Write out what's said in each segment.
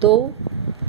2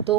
2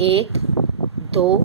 1, 2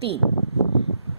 3।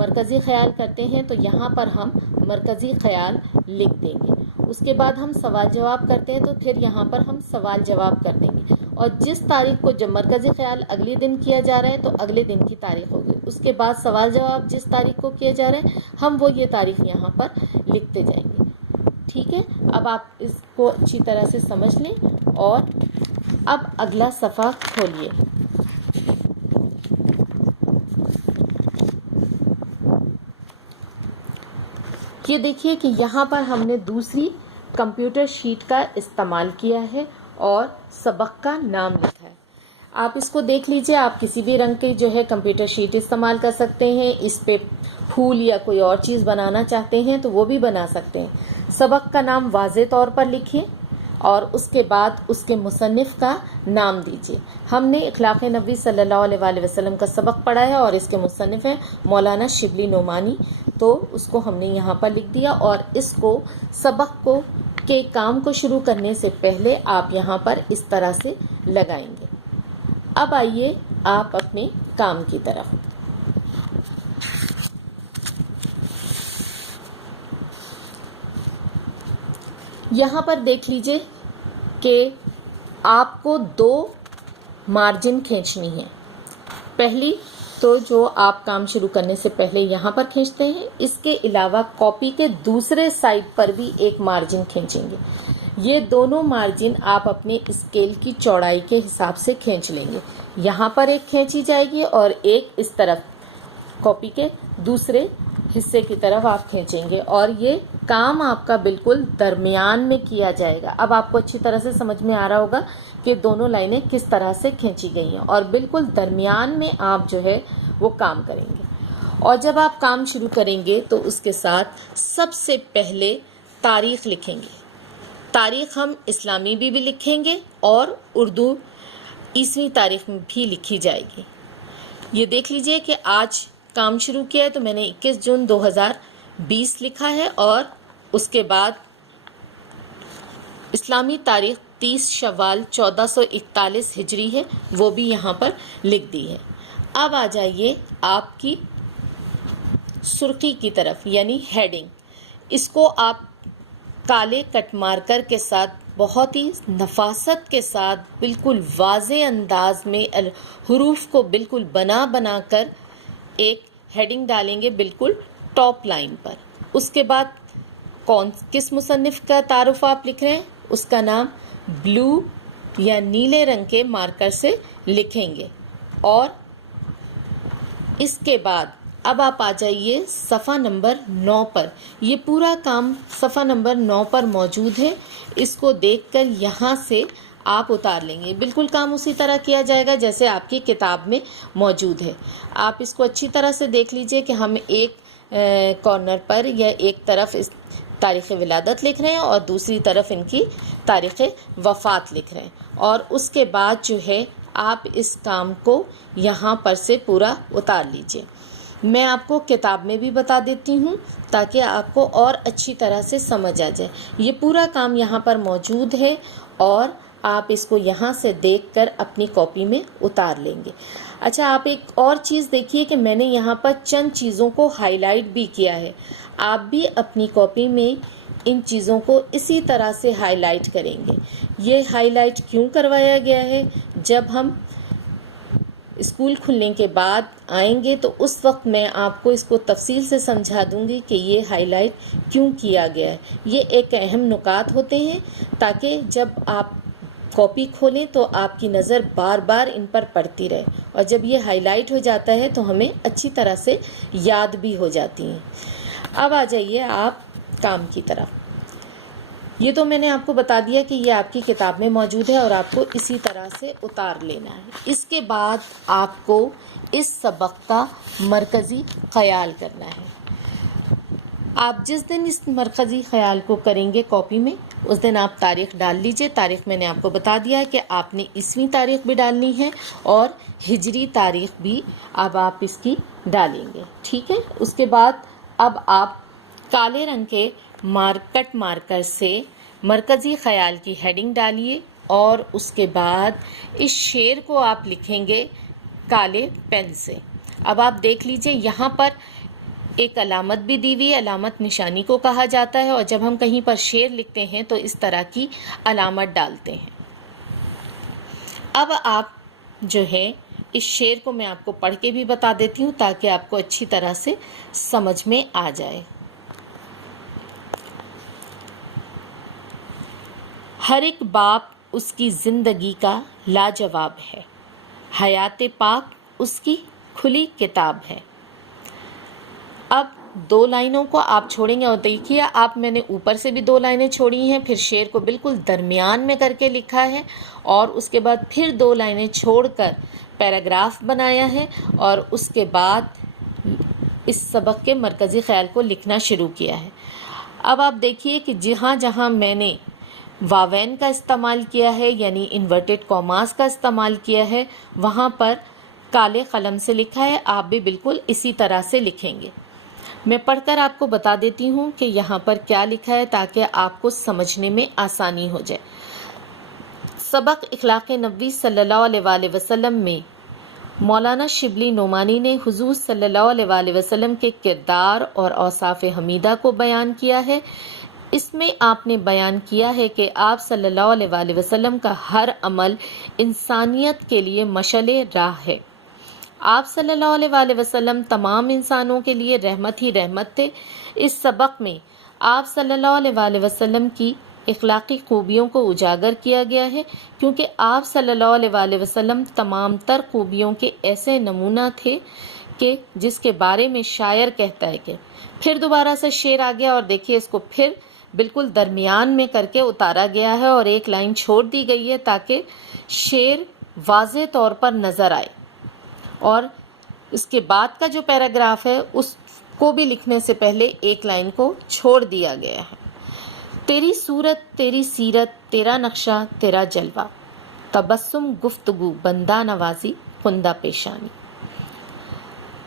مرکزی خیال کرتے ہیں تو یہاں پر ہم مرکزی خیال لکھ دیں گے. اس کے بعد ہم سوال جواب کرتے ہیں تو پھر یہاں پر ہم سوال جواب کر دیں گے. اور جس تاریخ کو جب مرکزی خیال اگلے دن کیا جا رہا ہے تو اگلے دن کی تاریخ ہوگی. اس کے بعد سوال جواب جس تاریخ کو کیا جا رہا ہے ہم وہ یہ تاریخ یہاں پر لکھتے جائیں گے. ٹھیک ہے، اب آپ اس کو اچھی طرح سے سمجھ لیں اور اب اگلا صفحہ کھولیے. یہ دیکھیے کہ یہاں پر ہم نے دوسری کمپیوٹر شیٹ کا استعمال کیا ہے اور سبق کا نام لکھا ہے. آپ اس کو دیکھ لیجئے. آپ کسی بھی رنگ کی جو ہے کمپیوٹر شیٹ استعمال کر سکتے ہیں. اس پہ پھول یا کوئی اور چیز بنانا چاہتے ہیں تو وہ بھی بنا سکتے ہیں. سبق کا نام واضح طور پر لکھیے اور اس کے بعد اس کے مصنف کا نام دیجیے. ہم نے اخلاق نبوی صلی اللہ علیہ وآلہ وسلم کا سبق پڑھا ہے اور اس کے مصنف ہیں مولانا شبلی نعمانی، تو اس کو ہم نے یہاں پر لکھ دیا. اور اس کو سبق کو کے کام کو شروع کرنے سے پہلے آپ یہاں پر اس طرح سے لگائیں گے. اب آئیے آپ اپنے کام کی طرف. یہاں پر دیکھ لیجئے کہ آپ کو 2 مارجن کھینچنی ہے. پہلی تو جو آپ کام شروع کرنے سے پہلے یہاں پر کھینچتے ہیں، اس کے علاوہ کاپی کے دوسرے سائڈ پر بھی ایک مارجن کھینچیں گے. یہ دونوں مارجن آپ اپنے اسکیل کی چوڑائی کے حساب سے کھینچ لیں گے. یہاں پر ایک کھینچی جائے گی اور ایک اس طرف کاپی کے دوسرے حصے کی طرف آپ کھینچیں گے اور یہ کام آپ کا بالکل درمیان میں کیا جائے گا. اب آپ کو اچھی طرح سے سمجھ میں آ رہا ہوگا کہ دونوں لائنیں کس طرح سے کھینچی گئی ہیں اور بالکل درمیان میں آپ جو ہے وہ کام کریں گے. اور جب آپ کام شروع کریں گے تو اس کے ساتھ سب سے پہلے تاریخ لکھیں گے. تاریخ ہم اسلامی بھی لکھیں گے اور اردو عیسوی تاریخ میں بھی لکھی جائے گی. یہ دیکھ لیجئے کہ آج کام شروع کیا ہے تو میں نے 21 جون 2020 لکھا ہے اور اس کے بعد اسلامی تاریخ 30 شوال 1441 ہجری ہے، وہ بھی یہاں پر لکھ دی ہے. اب آ جائیے آپ کی سرخی کی طرف، یعنی ہیڈنگ. اس کو آپ کالے کٹ مارکر کے ساتھ بہت ہی نفاست کے ساتھ بالکل واضح انداز میں حروف کو بالکل بنا بنا کر ایک ہیڈنگ ڈالیں گے بالکل ٹاپ لائن پر. اس کے بعد کس مصنف کا تعارف آپ لکھ رہے ہیں اس کا نام بلو یا نیلے رنگ کے مارکر سے لکھیں گے. اور اس کے بعد اب آپ آ جائیے صفحہ نمبر 9 پر. یہ پورا کام صفحہ نمبر 9 پر موجود ہے. اس کو دیکھ کر یہاں سے آپ اتار لیں گے. بالکل کام اسی طرح کیا جائے گا جیسے آپ کی کتاب میں موجود ہے. آپ اس کو اچھی طرح سے دیکھ لیجئے کہ ہم ایک کارنر پر یا ایک طرف اس تاریخ ولادت لکھ رہے ہیں اور دوسری طرف ان کی تاریخ وفات لکھ رہے ہیں. اور اس کے بعد جو ہے آپ اس کام کو یہاں پر سے پورا اتار لیجئے. میں آپ کو کتاب میں بھی بتا دیتی ہوں تاکہ آپ کو اور اچھی طرح سے سمجھ آ جائے. یہ پورا کام یہاں پر موجود ہے اور آپ اس کو یہاں سے دیکھ کر اپنی کاپی میں اتار لیں گے. اچھا، آپ ایک اور چیز دیکھیے کہ میں نے یہاں پر چند چیزوں کو ہائی لائٹ بھی کیا ہے. آپ بھی اپنی کاپی میں ان چیزوں کو اسی طرح سے ہائی لائٹ کریں گے. یہ ہائی لائٹ کیوں کروایا گیا ہے؟ جب ہم اسکول کھلنے کے بعد آئیں گے تو اس وقت میں آپ کو اس کو تفصیل سے سمجھا دوں گی کہ یہ ہائی لائٹ کیوں کیا گیا ہے. یہ ایک اہم نکات ہوتے ہیں تاکہ جب آپ کاپی کھولیں تو آپ کی نظر بار بار ان پر پڑتی رہے اور جب یہ ہائی لائٹ ہو جاتا ہے تو ہمیں اچھی طرح سے یاد بھی ہو جاتی ہیں. اب آ جائیے آپ کام کی طرف. یہ تو میں نے آپ کو بتا دیا کہ یہ آپ کی کتاب میں موجود ہے اور آپ کو اسی طرح سے اتار لینا ہے. اس کے بعد آپ کو اس سبق کا مرکزی خیال کرنا ہے. آپ جس دن اس مرکزی خیال کو کریں گے کاپی میں اس دن آپ تاریخ ڈال لیجئے. تاریخ میں نے آپ کو بتا دیا ہے کہ آپ نے عیسوی تاریخ بھی ڈالنی ہے اور ہجری تاریخ بھی اب آپ اس کی ڈالیں گے. ٹھیک ہے. اس کے بعد اب آپ کالے رنگ کے کٹ مارکر سے مرکزی خیال کی ہیڈنگ ڈالیے اور اس کے بعد اس شعر کو آپ لکھیں گے کالے پین سے. اب آپ دیکھ لیجئے یہاں پر ایک علامت بھی دی ہوئی ہے، علامت نشانی کو کہا جاتا ہے، اور جب ہم کہیں پر شعر لکھتے ہیں تو اس طرح کی علامت ڈالتے ہیں۔ اب آپ جو ہے اس شعر کو میں آپ کو پڑھ کے بھی بتا دیتی ہوں تاکہ آپ کو اچھی طرح سے سمجھ میں آ جائے۔ ہر ایک باپ اس کی زندگی کا لاجواب ہے، حیات پاک اس کی کھلی کتاب ہے۔ اب 2 لائنوں کو آپ چھوڑیں گے، اور دیکھیے آپ میں نے اوپر سے بھی 2 لائنیں چھوڑی ہیں، پھر شعر کو بالکل درمیان میں کر کے لکھا ہے، اور اس کے بعد پھر 2 لائنیں چھوڑ کر پیراگراف بنایا ہے، اور اس کے بعد اس سبق کے مرکزی خیال کو لکھنا شروع کیا ہے۔ اب آپ دیکھیے کہ جہاں جہاں میں نے واوین کا استعمال کیا ہے، یعنی انورٹڈ کاماز کا استعمال کیا ہے، وہاں پر کالے قلم سے لکھا ہے، آپ بھی بالکل اسی طرح سے لکھیں گے۔ میں پڑھ کر آپ کو بتا دیتی ہوں کہ یہاں پر کیا لکھا ہے تاکہ آپ کو سمجھنے میں آسانی ہو جائے۔ سبق اخلاق نبوی صلی اللہ علیہ وآلہ وسلم میں مولانا شبلی نعمانی نے حضور صلی اللہ علیہ وآلہ وسلم کے کردار اور اوصاف حمیدہ کو بیان کیا ہے۔ اس میں آپ نے بیان کیا ہے کہ آپ صلی اللہ علیہ وآلہ وسلم کا ہر عمل انسانیت کے لیے مشعل راہ ہے۔ آپ صلی اللہ علیہ وآلہ وسلم تمام انسانوں کے لیے رحمت ہی رحمت تھے۔ اس سبق میں آپ صلی اللہ علیہ وآلہ وسلم کی اخلاقی خوبیوں کو اجاگر کیا گیا ہے، کیونکہ آپ صلی اللہ علیہ وآلہ وسلم تمام تر خوبیوں کے ایسے نمونہ تھے کہ جس کے بارے میں شاعر کہتا ہے کہ پھر دوبارہ سے شعر آ گیا، اور دیکھیے اس کو پھر بالکل درمیان میں کر کے اتارا گیا ہے اور ایک لائن چھوڑ دی گئی ہے تاکہ شعر واضح طور پر نظر آئے، اور اس کے بعد کا جو پیراگراف ہے اس کو بھی لکھنے سے پہلے ایک لائن کو چھوڑ دیا گیا ہے۔ تیری صورت، تیری سیرت، تیرا نقشہ، تیرا جلوہ، تبسم گفتگو، بندہ نوازی، خندہ پیشانی۔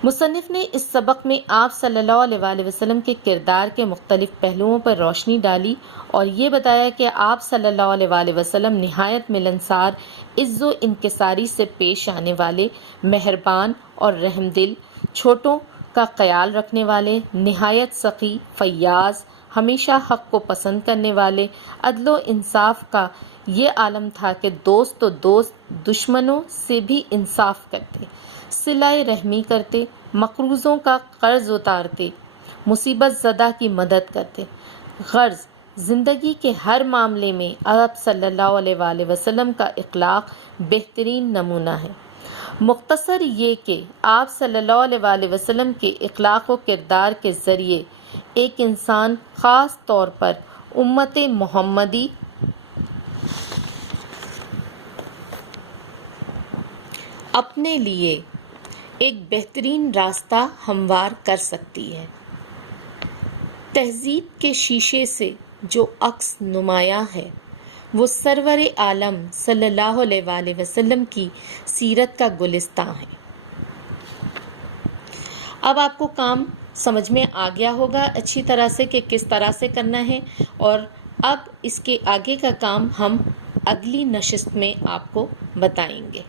مصنف نے اس سبق میں آپ صلی اللہ علیہ وآلہ وسلم کے کردار کے مختلف پہلوؤں پر روشنی ڈالی اور یہ بتایا کہ آپ صلی اللہ علیہ وآلہ وسلم نہایت ملنسار، عز و انکساری سے پیش آنے والے، مہربان اور رحم دل، چھوٹوں کا خیال رکھنے والے، نہایت سخی، فیاض، ہمیشہ حق کو پسند کرنے والے، عدل و انصاف کا یہ عالم تھا کہ دوست تو دوست، دشمنوں سے بھی انصاف کرتے، صلہ رحمی کرتے، مقروضوں کا قرض اتارتے، مصیبت زدہ کی مدد کرتے۔ غرض زندگی کے ہر معاملے میں آپ صلی اللہ علیہ وآلہ وسلم کا اخلاق بہترین نمونہ ہے۔ مختصر یہ کہ آپ صلی اللہ علیہ وآلہ وسلم کے اخلاق و کردار کے ذریعے ایک انسان، خاص طور پر امت محمدی، اپنے لیے ایک بہترین راستہ ہموار کر سکتی ہے۔ تہذیب کے شیشے سے جو عکس نمایاں ہے وہ سرور عالم صلی اللہ علیہ وآلہ وسلم کی سیرت کا گلستان ہے۔ اب آپ کو کام سمجھ میں آ گیا ہوگا اچھی طرح سے کہ کس طرح سے کرنا ہے، اور اب اس کے آگے کا کام ہم اگلی نشست میں آپ کو بتائیں گے۔